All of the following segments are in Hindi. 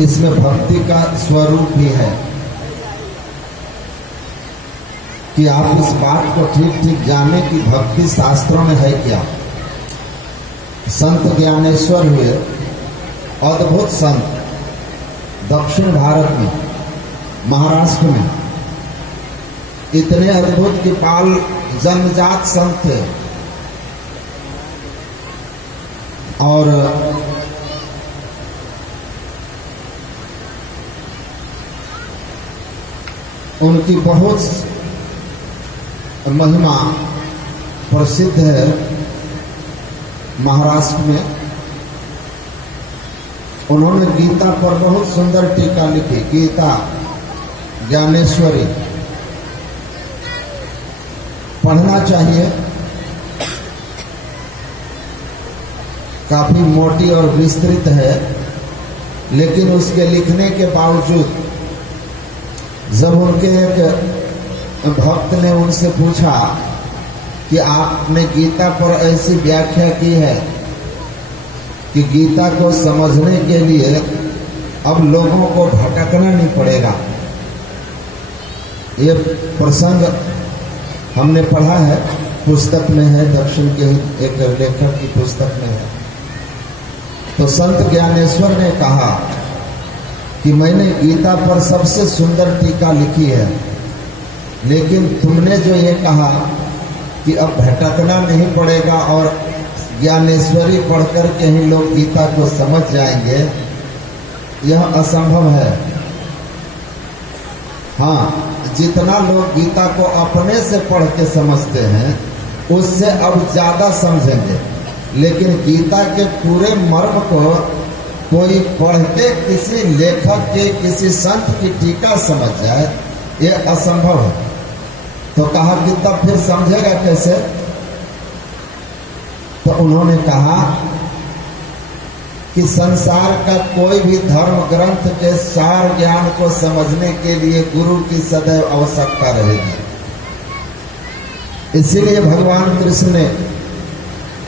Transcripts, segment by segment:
इसमें भक्ति का स्वरूप भी है कि आप इस बात को ठीक ठीक जाने कि भक्ति शास्त्रों में है क्या। संत ज्ञानेश्वर हुए अद्भुत संत, दक्षिण भारत में, महाराष्ट्र में इतने अद्भुत कि पाल जन्मजात संत थे और उनकी बहुत महिमा प्रसिद्ध है महाराष्ट्र में। उन्होंने गीता पर बहुत सुंदर टीका लिखी, गीता ज्ञानेश्वरी, पढ़ना चाहिए। काफी मोटी और विस्तृत है, लेकिन उसके लिखने के बावजूद जब उनके एक भक्त ने उनसे पूछा कि आपने गीता पर ऐसी व्याख्या की है कि गीता को समझने के लिए अब लोगों को भटकना नहीं पड़ेगा। ये प्रसंग हमने पढ़ा है, पुस्तक में है, दक्षिण के एक लेखक की पुस्तक में है। तो संत ज्ञानेश्वर ने कहा कि मैंने गीता पर सबसे सुंदर टीका लिखी है, लेकिन तुमने जो ये कहा कि अब भटकना नहीं पड़ेगा और ज्ञानेश्वरी पढ़कर के ही लोग गीता को समझ जाएंगे, यह असंभव है। हाँ, जितना लोग गीता को अपने से पढ़ के समझते हैं उससे अब ज्यादा समझेंगे, लेकिन गीता के पूरे मर्म को कोई पढ़ के किसी लेखक के, किसी संत की टीका समझ जाए, ये असंभव है। तो कहा कि तब फिर समझेगा कैसे? तो उन्होंने कहा कि संसार का कोई भी धर्म ग्रंथ के सार ज्ञान को समझने के लिए गुरु की सदैव आवश्यकता रहेगी। इसीलिए भगवान कृष्ण ने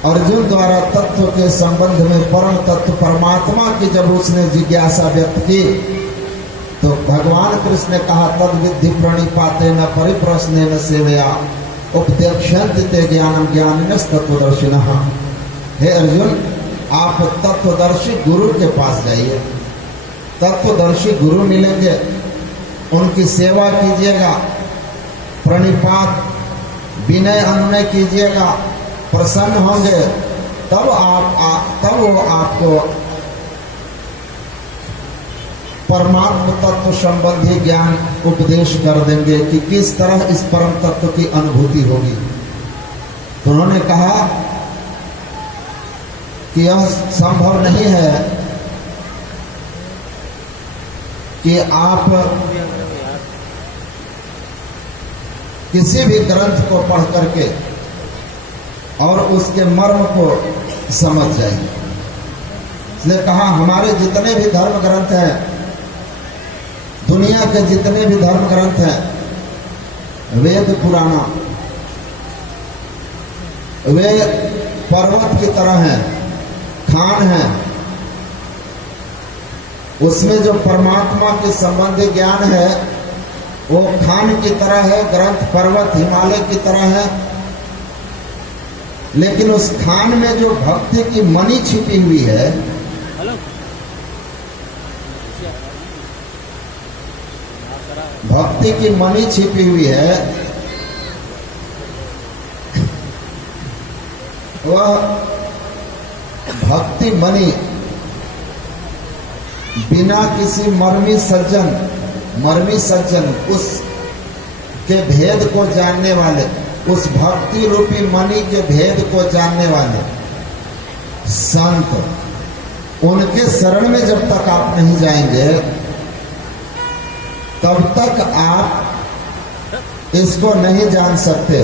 अर्जुन द्वारा तत्व के संबंध में, परम तत्व परमात्मा की जब उसने जिज्ञासा व्यक्त की, तो भगवान कृष्ण ने कहा तद विद्धि प्रणिपाते न परिप्रश्ने न सेवया उपदेक्षन्ति ते ज्ञानम ज्ञानिनस् तत्वदर्शिनः। हे अर्जुन, आप तत्वदर्शी गुरु के पास जाइए, तत्वदर्शी गुरु मिलेंगे, उनकी सेवा कीजिएगा, प्रणिपात विनय अनुनय कीजिएगा, प्रसन्न होंगे, तब वो आपको परमात्म तत्व संबंधी ज्ञान उपदेश कर देंगे कि किस तरह इस परम तत्व की अनुभूति होगी। तो उन्होंने कहा कि यह संभव नहीं है कि आप किसी भी ग्रंथ को पढ़ करके और उसके मर्म को समझ जाएंगे। इसलिए कहा हमारे जितने भी धर्म ग्रंथ हैं, दुनिया के जितने भी धर्म ग्रंथ हैं, वेद पुराना, वे पर्वत की तरह हैं, खान हैं। उसमें जो परमात्मा के संबंधी ज्ञान है वो खान की तरह है, ग्रंथ पर्वत हिमालय की तरह है। लेकिन उस खान में जो भक्ति की मणि छिपी हुई है, भक्ति की मणि छिपी हुई है, वह भक्ति मणि बिना किसी मर्मी सज्जन उस के भेद को जानने वाले, उस भक्ति रूपी मणि के भेद को जानने वाले संत, उनके शरण में जब तक आप नहीं जाएंगे तब तक आप इसको नहीं जान सकते।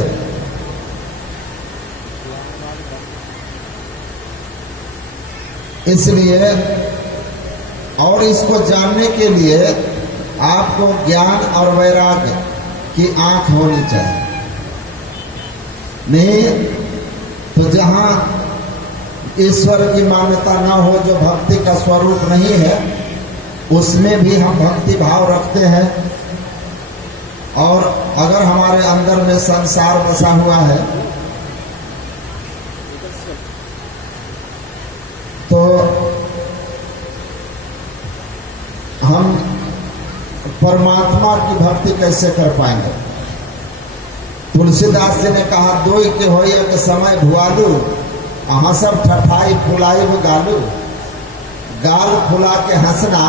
इसलिए और इसको जानने के लिए आपको ज्ञान और वैराग्य की आंख होनी चाहिए। नहीं तो जहां ईश्वर की मान्यता ना हो, जो भक्ति का स्वरूप नहीं है, उसमें भी हम भक्ति भाव रखते हैं। और अगर हमारे अंदर में संसार बसा हुआ है तो हम परमात्मा की भक्ति कैसे कर पाएंगे। तुलसीदास जी ने कहा, दोई के हो एक समय भुआलू, हंसब ठठाई फुलाई गालू। गाल फुला के हंसना